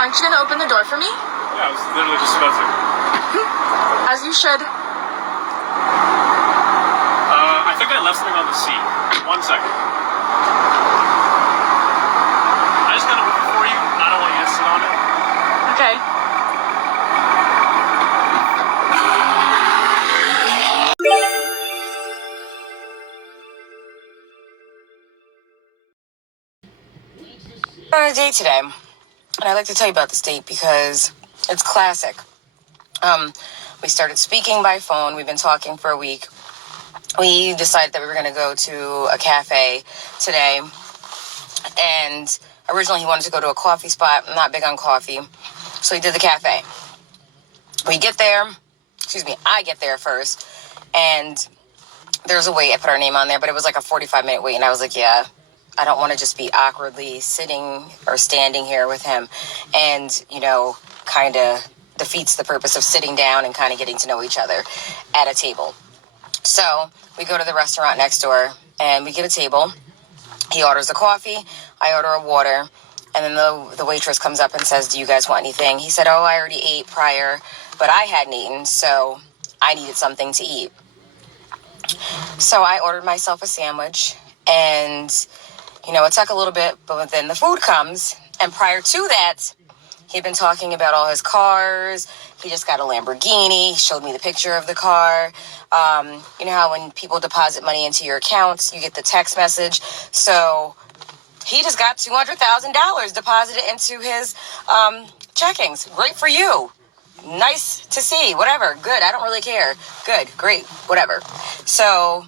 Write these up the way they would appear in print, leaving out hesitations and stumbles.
Aren't you going to open the door for me? Yeah, I was literally just about to. As you should. I think I left something on the seat. 1 second. I just gotta move it for you. I don't want you to sit on it. Okay. On a date today, and I'd like to tell you about this date because it's classic. We started speaking by phone. We've been talking for a week. We decided that we were going to go to a cafe today, and originally he wanted to go to a coffee spot. I'm not big on coffee, so he did the cafe. I get there first, and there's a wait. I put our name on there, but it was like a 45-minute wait, and I was like, yeah, I don't want to just be awkwardly sitting or standing here with him, and, kind of defeats the purpose of sitting down and kind of getting to know each other at a table. So we go to the restaurant next door, and we get a table. He orders a coffee, I order a water, and then the waitress comes up and says, do you guys want anything? He said, I already ate prior, but I hadn't eaten, so I needed something to eat. So I ordered myself a sandwich, and, it took a little bit, but then the food comes, and prior to that, he'd been talking about all his cars. He just got a Lamborghini. He showed me the picture of the car. You know how when people deposit money into your accounts, you get the text message. So he just got $200,000 deposited into his checkings. Great for you. Nice to see. Whatever. Good. I don't really care. Good. Great. Whatever. So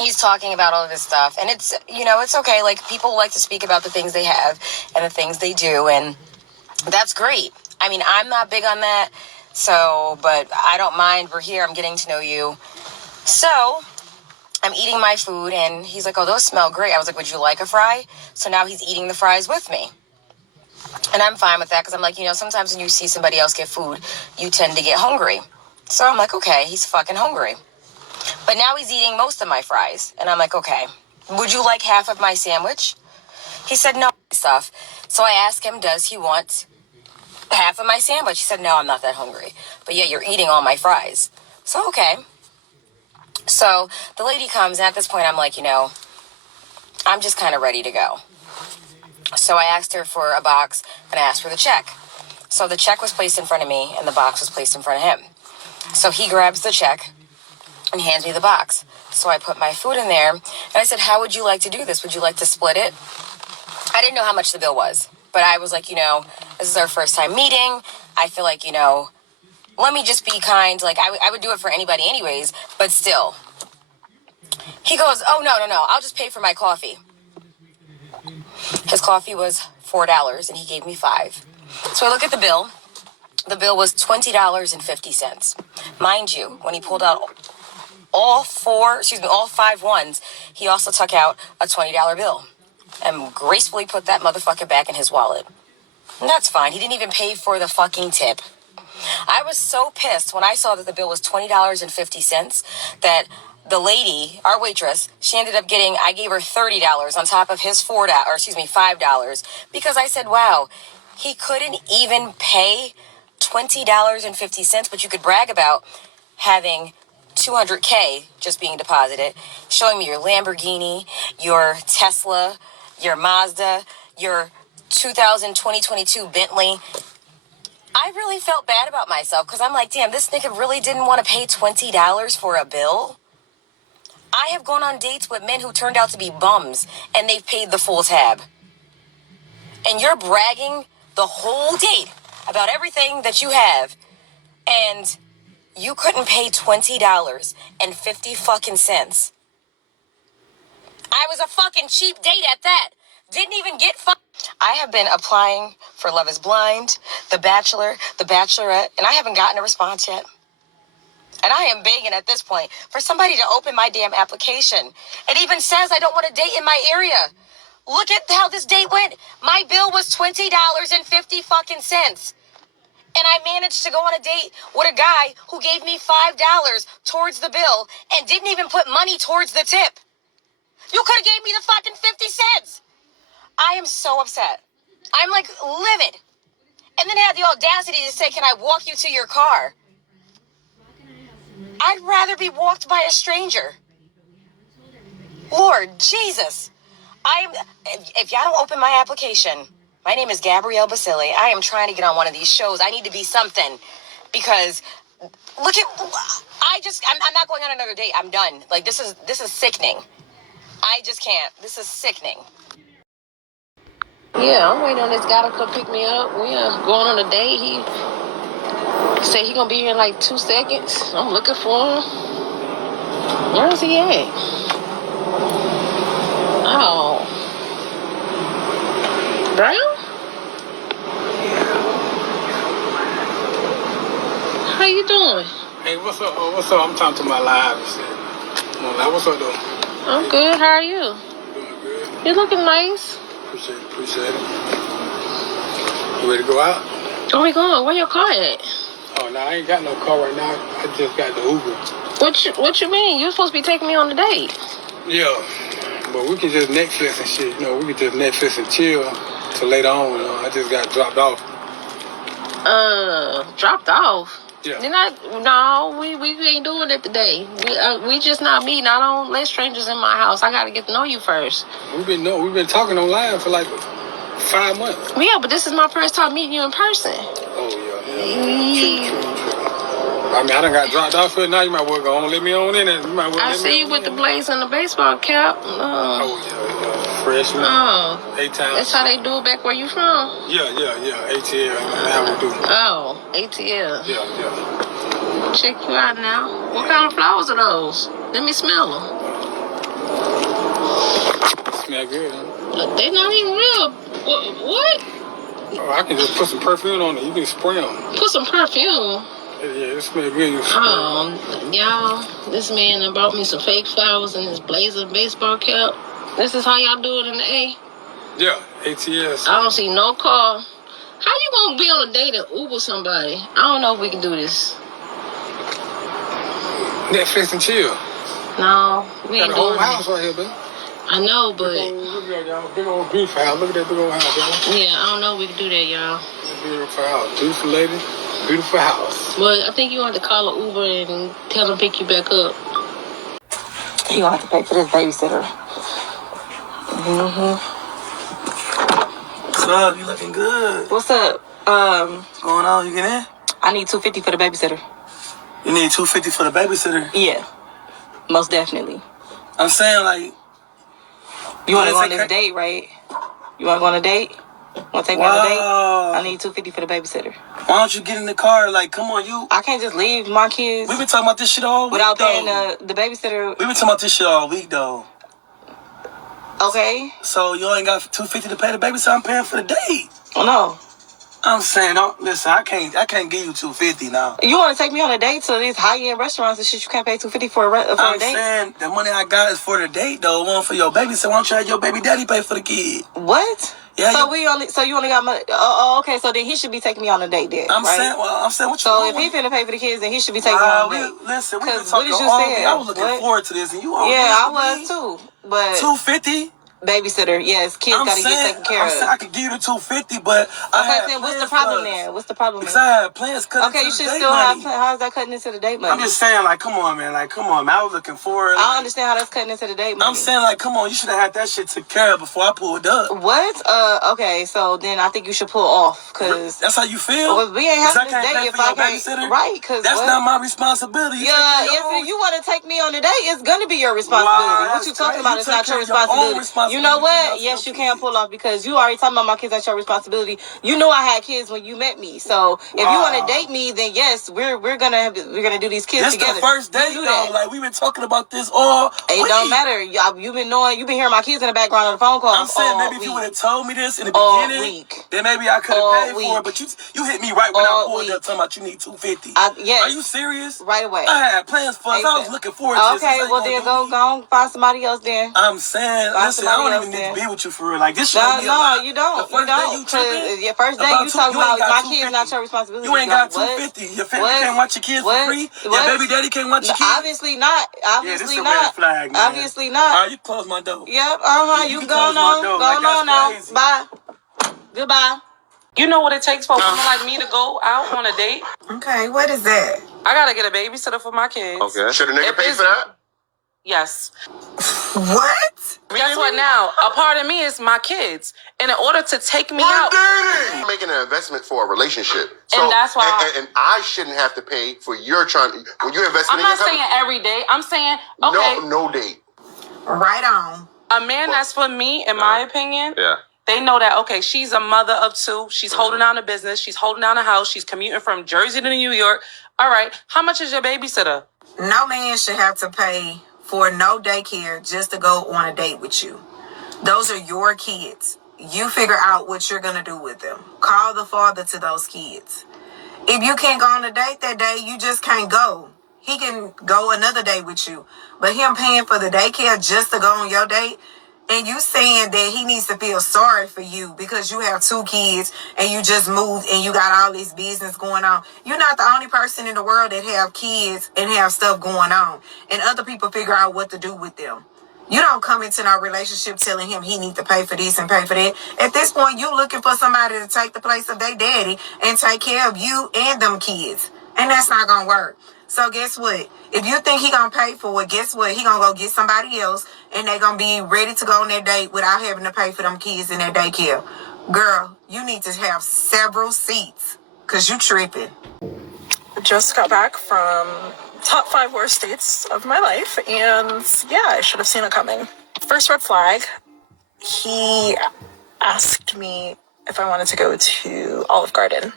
he's talking about all of this stuff. And it's, it's okay. Like, people like to speak about the things they have and the things they do. And that's great. I mean, I'm not big on that. So, but I don't mind. We're here. I'm getting to know you. So I'm eating my food, and he's like, oh, those smell great. I was like, would you like a fry? So now he's eating the fries with me. And I'm fine with that because I'm like, sometimes when you see somebody else get food, you tend to get hungry. So I'm like, okay, he's fucking hungry. But now he's eating most of my fries. And I'm like, okay, would you like half of my sandwich? He said no stuff. So I asked him, does he want half of my sandwich? He said, no, I'm not that hungry. But yeah, you're eating all my fries. So, okay. So the lady comes, and at this point, I'm like, I'm just kind of ready to go. So I asked her for a box, and I asked for the check. So the check was placed in front of me, and the box was placed in front of him. So he grabs the check and hands me the box. So I put my food in there, and I said, how would you like to do this? Would you like to split it? I didn't know how much the bill was, but I was like, this is our first time meeting. I feel like, let me just be kind. Like, I would do it for anybody anyways, but still. He goes, oh, no. I'll just pay for my coffee. His coffee was $4, and he gave me $5. So I look at the bill. The bill was $20.50. Mind you, when he pulled out all 5 ones, he also took out a $20 bill and gracefully put that motherfucker back in his wallet. And that's fine. He didn't even pay for the fucking tip. I was so pissed when I saw that the bill was $20.50 that the lady, our waitress, she ended up I gave her $30 on top of his $5, because I said, wow, he couldn't even pay $20.50, but you could brag about having $200K just being deposited, showing me your Lamborghini, your Tesla, your Mazda, your 2022 Bentley. I really felt bad about myself because I'm like, damn, this nigga really didn't want to pay $20 for a bill. I have gone on dates with men who turned out to be bums, and they've paid the full tab. And you're bragging the whole date about everything that you have, and you couldn't pay $20.50 fucking cents. I was a fucking cheap date at that. Didn't even get I have been applying for Love is Blind, The Bachelor, The Bachelorette, and I haven't gotten a response yet. And I am begging at this point for somebody to open my damn application. It even says I don't want to date in my area. Look at how this date went. My bill was $20.50 fucking cents. And I managed to go on a date with a guy who gave me $5 towards the bill and didn't even put money towards the tip. You could have gave me the fucking 50 cents. I am so upset. I'm like livid. And then had the audacity to say, can I walk you to your car? I'd rather be walked by a stranger. Lord Jesus. If y'all don't open my application, my name is Gabrielle Basile. I am trying to get on one of these shows. I need to be something because look at, I'm not going on another date. I'm done. Like, this is sickening. I just can't. This is sickening. Yeah, I'm waiting on this guy to come pick me up. We are going on a date. He said he gonna be here in like 2 seconds. I'm looking for him. Where is he at? Oh. Brown? How you doing? Hey, what's up? What's up? I'm talking to my live and shit. Come on, like, what's up, though? I'm good. How are you? Doing good. You looking nice. Appreciate it. You ready to go out? Where we going? Where your car at? Oh, no, I ain't got no car right now. I just got the Uber. What you mean? You supposed to be taking me on the date. Yeah, but we can just Netflix and shit. You know, we can just Netflix and chill till later on. You know, I just got dropped off. Dropped off? Yeah. No, we ain't doing it today. We just not meeting. I don't let strangers in my house. I gotta get to know you first. We've been talking online for like 5 months. Yeah, but this is my first time meeting you in person. Oh, yeah. True. I mean, I done got dropped off for it now. You might well go on. Let me on in it. I see you with the blaze and the baseball cap. Yeah. Fresh, man. Oh. 8 times. That's how they do it back where you from? Yeah. ATL. That's how we do it. Oh, ATL. Yeah. Check you out now. What kind of flowers are those? Let me smell them. Smell good, huh? They're not even real. What? Oh, I can just put some perfume on it. You can spray them. Put some perfume? Yeah, it smells good. You spray y'all, this man done brought me some fake flowers and this blazer baseball cap. This is how y'all do it in the A? Yeah, ATS. I don't see no car. How you gonna be on a date and Uber somebody? I don't know if we can do this. Netflix and chill. No, we ain't got a doing whole house right here, baby. I know, but... Look at that, y'all. Big old beautiful house. Look at that big old house, y'all. Yeah, I don't know if we can do that, y'all. Beautiful house. Beautiful lady. Beautiful house. Well, I think you want to call an Uber and tell them pick you back up. You gonna have to pay for this babysitter. What's up? You looking good. What's up? What's going on? You get in? I need $250 for the babysitter. You need $250 for the babysitter? Yeah, most definitely. I'm saying, like... You want to go on this date, right? You want to go on a date? Want to take me on a date? I need $250 for the babysitter. Why don't you get in the car? Like, come on, you... I can't just leave my kids... We've been talking about this shit all week, without paying though. the babysitter... We've been talking about this shit all week, though. Okay. So, you ain't got $250 to pay the babysitter? I'm paying for the date. Oh, no. I'm saying, listen, I can't give you $250 now. You want to take me on a date to these high-end restaurants and shit? You can't pay $250 for a date? I'm saying the money I got is for the date, though. One for your baby. So why don't you have your baby daddy pay for the kid? What? Yeah. So you only got money? Okay. So then he should be taking me on a date, then. I'm right? saying what you. So if he finna pay for the kids, then he should be taking me on a date. Listen, we been what talking did you all say? week. I was looking forward to this, and you all. Yeah, I was too. But $250. Babysitter, yes, kids gotta get taken care of. I could give you the $250, but then what's the problem then? What's the problem? Because I had plans cut into the date money. Okay, you should still have plans. How is that cutting into the date money? I'm just saying, like, come on, man. Like, come on, man. I was looking forward. I don't understand how that's cutting into the date money. I'm saying, like, come on. You should have had that shit took care of before I pulled up. What? Okay, so then I think you should pull off, because... That's how you feel? Well, we ain't having this date if I can't... Babysitter? Right, because... That's not my responsibility. Yeah, if you want to take me on a date, it's going to be your responsibility. What you talking about is not your responsibility. You know what? Yes, you can't pull off because you already talking about my kids. That's your responsibility. You knew I had kids when you met me. So if you want to date me, then yes, we're gonna do these kids together. This the first date though. Like we've been talking about this all week. It don't matter. You've been hearing my kids in the background on the phone call. I'm saying maybe if you would have told me this in the beginning, then maybe I could have paid for it. But you hit me right when I pulled up talking about you need $250. Yes. Are you serious? Right away. I had plans for us. I was looking forward to this. Okay, well then go on find somebody else then. I'm saying, listen, I don't even need to be with you for real. Like this shit. No, you don't. Your first day you talking about my kids not your responsibility. You ain't got $250. Your family can't watch your kids for free. Your baby daddy can't watch your kids. Obviously not. Obviously not. Red flag, man. Obviously not. All right, you close my door. Yep. You going on now. Bye. Goodbye. You know what it takes for a woman like me to go out on a date? Okay, what is that? I gotta get a babysitter for my kids. Okay. Should a nigga pay for that? Yes. What? Guess what now? A part of me is my kids. And in order to take me We're out... dating! You're making an investment for a relationship. So, and that's why... And I shouldn't have to pay for your trying... When you're investing in your I'm not saying every day. I'm saying, okay... No date. Right on. A man that's for me, in my opinion... Yeah. They know that, okay, she's a mother of two. She's holding down a business. She's holding down a house. She's commuting from Jersey to New York. All right. How much is your babysitter? No man should have to pay for no daycare just to go on a date with you. Those are your kids. You figure out what you're going to do with them. Call the father to those kids. If you can't go on a date that day, you just can't go. He can go another day with you. But him paying for the daycare just to go on your date, and you saying that he needs to feel sorry for you because you have two kids and you just moved and you got all this business going on. You're not the only person in the world that have kids and have stuff going on. And other people figure out what to do with them. You don't come into no relationship telling him he needs to pay for this and pay for that. At this point, you looking for somebody to take the place of their daddy and take care of you and them kids. And that's not going to work. So guess what? If you think he gonna pay for it, guess what? He gonna go get somebody else and they gonna be ready to go on their date without having to pay for them kids in their daycare. Girl, you need to have several seats because you tripping. Just got back from top 5 worst dates of my life, and yeah, I should have seen it coming. First red flag, he asked me if I wanted to go to Olive Garden.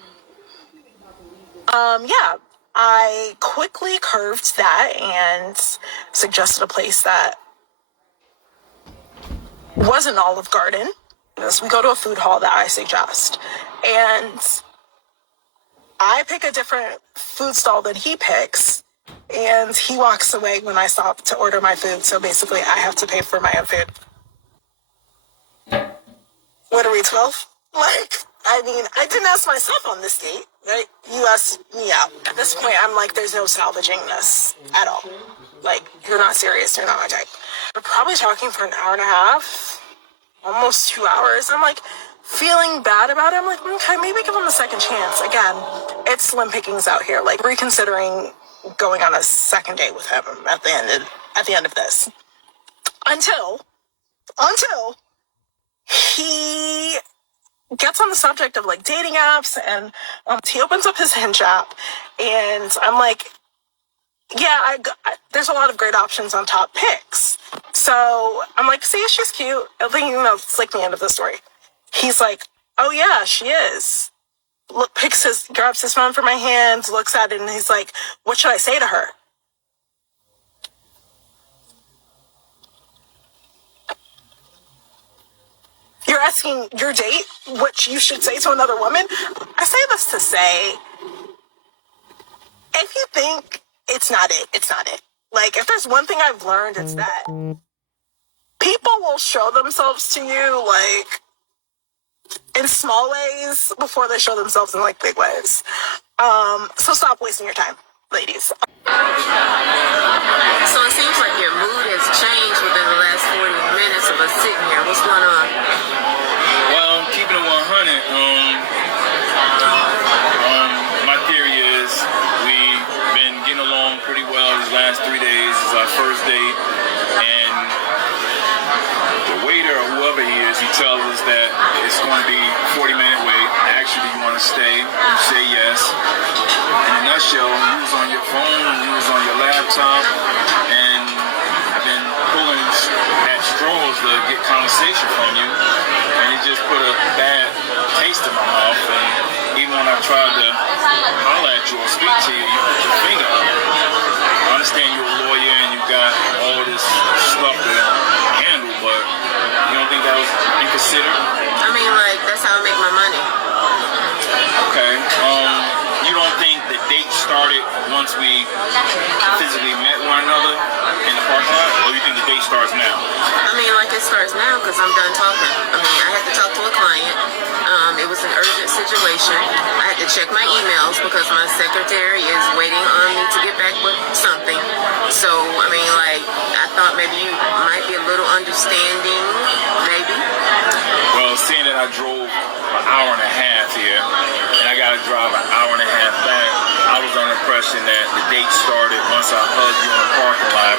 Yeah. I quickly curved that and suggested a place that wasn't Olive Garden. So we go to a food hall that I suggest. And I pick a different food stall than he picks. And he walks away when I stop to order my food. So basically, I have to pay for my own food. What are we, 12? I didn't ask myself on this date, right? You asked me out. At this point, I'm like, there's no salvaging this at all. You're not serious. You're not my type. We're probably talking for an hour and a half, almost 2 hours. I'm feeling bad about it. I'm okay, maybe give him a second chance. Again, it's slim pickings out here. Reconsidering going on a second date with him at the end of this. Until he gets on the subject of dating apps, and he opens up his Hinge app, and I'm yeah, there's a lot of great options on top picks. So I'm see, she's cute. I think it's the end of the story. He's oh yeah, she is. Grabs his phone from my hands, looks at it, and he's what should I say to her? You're asking your date what you should say to another woman? I say this to say, if you think it's not it, it's not it. If there's one thing I've learned, it's that people will show themselves to you, in small ways before they show themselves in, big ways. So stop wasting your time, ladies. So it seems like your mood has changed within the last 40 minutes of us sitting here. What's going on? Well, keeping it 100, my theory is we've been getting along pretty well these last 3 days. This is our first date, and the waiter or whoever he is, he tells us that it's going to be a 40-minute wait. Actually, you want to stay? You say yes. In a nutshell, you was on your phone, you was on your laptop, and I've been pulling at straws to get conversation from you, and it just put a bad taste in my mouth. And even when I tried to holler at you or speak to you, you put your finger on it. I understand you're a lawyer and you got all this stuff to handle, but you don't think that was inconsiderate? I mean, that's how I make my money. Okay. You don't think the date started once we physically met one another in the parking lot, or you think the date starts now? I mean, it starts now because I'm done talking. I mean, I had to talk to a client. It was an urgent situation. I had to check my emails because my secretary is waiting on me to get back with something. So, I mean, I thought maybe you might be a little understanding, maybe. Well, seeing that I drove an hour and a half here, drive an hour and a half back. I was under the impression that the date started once I hugged you in the parking lot.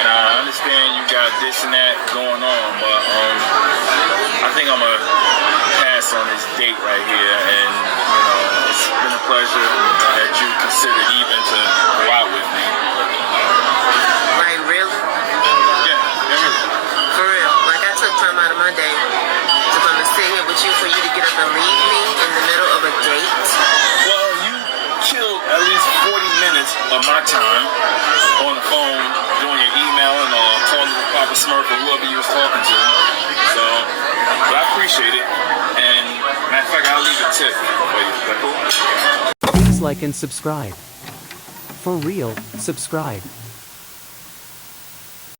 And I understand you got this and that going on, but I think I'm going to pass on this date right here. And, you know, it's been a pleasure that you considered even to go out with me. Like, really? Yeah, really. For real. Like, I took time out of my day to come and sit here with you for you to get up and leave me in the middle of a date. Well, you killed at least 40 minutes of my time on the phone doing your emailing or talking to Papa Smurf or whoever you was talking to. So, but I appreciate it. And matter of fact, I'll leave a tip for you. Is that cool? Please like and subscribe. For real, subscribe.